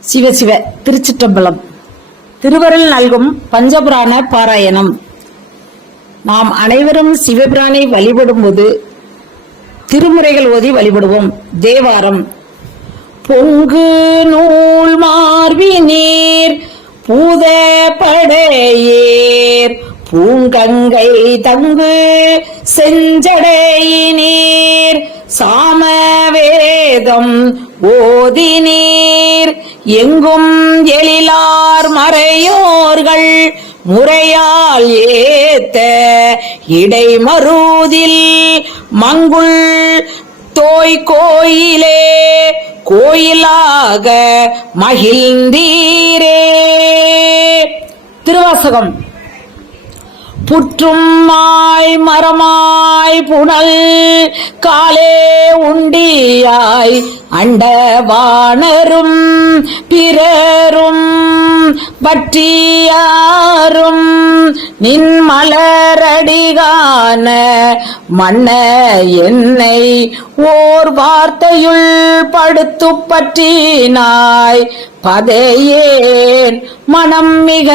சிவ சிவ திருச்சிற்றம்பலம். திருவருள் நல்கும் பஞ்சபுராண பாராயணம். நாம் அனைவரும் சிவபிரானை வழிபடும்போது திருமுறைகள் ஓதி வழிபடுவோம். தேவாரம். பொங்கு நூல் மார்பி நீர் பூத படையேர் பூங்கங்கை தங்கு செஞ்சடையினீர் வேதம் ஓதி நீர் எங்கும் எழிலார் மறையோர்கள் முறையால் ஏத்த இடைமருதில் மங்குள் தோய் கோயிலே கோயிலாக மகிழ்ந்தீரே. திருவாசகம். புற்றும் மாய் மரமாய் புனல் காலே உண்டியாய் அண்டவானரும் பிறரும் பற்றியாரும் நின் மலரடிகான மன்ன என்னை ஓர் வார்த்தையுள் படுத்து பற்றினாய். பதையேன் மனம் மிக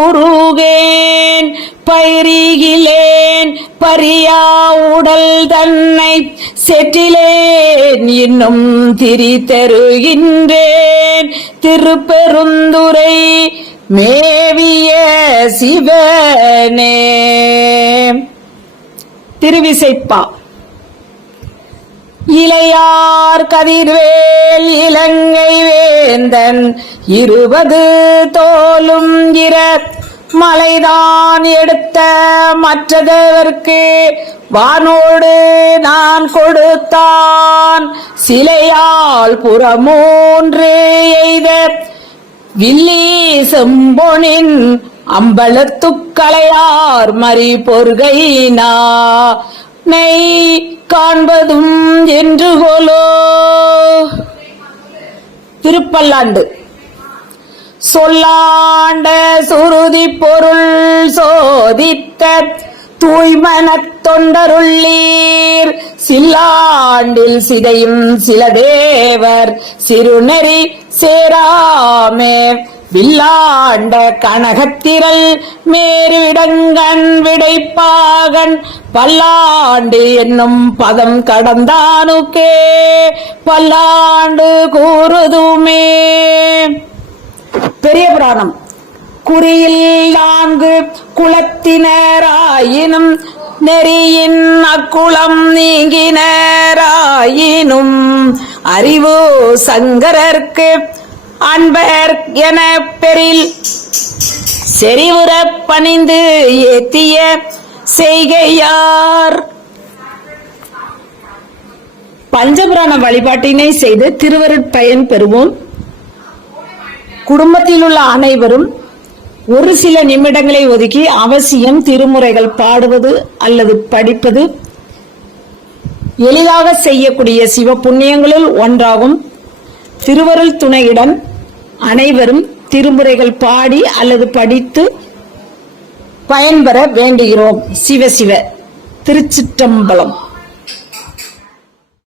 உருகேன் பயிரிகிலேன் பரியா உடல் தன்னை செற்றிலேன் இன்னும் திரி தருகின்றேன் திருப்பெருந்துரை மேவிய சிவனே. திருவிசைப்பா. இளையார் கதிர்வேல் இலங்கை வேந்தன் இருபது தோலும் இர மலைதான் எடுத்த மற்றதற்கு வானோடு நான் கொடுத்தான் சிலையால் புறமூன்று எய்த. வில்லி செம்பொனின் அம்பலத்துக்கலையார் மறி பொறுகைனா நெய் காண்பதும் என்று கோலோ திருப்பல்லாண்டு. சொல்லாண்ட சுருதி பொருள் சோதித்த தூய்மனத் தொண்டருள்ளீர். சில்லாண்டில் சிதையும் சில தேவர் சிறுநெறி சேராமே. வில்லாண்ட கனகத்திரல் மேரிடங்கண் விடைப்பாகன் பல்லாண்டு என்னும் பதம் கடந்தானுக்கே பல்லாண்டு கூறுதுமே. பெரிய புராணம். குறியில் நான்கு குலத்தினராயினும் நெறியின் அக்குளம் நீங்கினராயினும் அறிவு சங்கரர்க்கு அன்பர் என பெரில். செறிவுற பணிந்து ஏத்திய செய்கையார். பஞ்சபுராண வழிபாட்டினை செய்து திருவருட்பயன் பெறுவோம். குடும்பத்தில் உள்ள அனைவரும் ஒரு சில நிமிடங்களை ஒதுக்கி அவசியம் திருமுறைகள் பாடுவது அல்லது படிப்பது எளிதாக செய்யக்கூடிய சிவ புண்ணியங்களில் ஒன்றாகும். திருவருள் துணையுடன் அனைவரும் திருமுறைகள் பாடி அல்லது படித்து பயன்பெற வேண்டுகிறோம். சிவ சிவ திருச்சிற்றம்பலம்.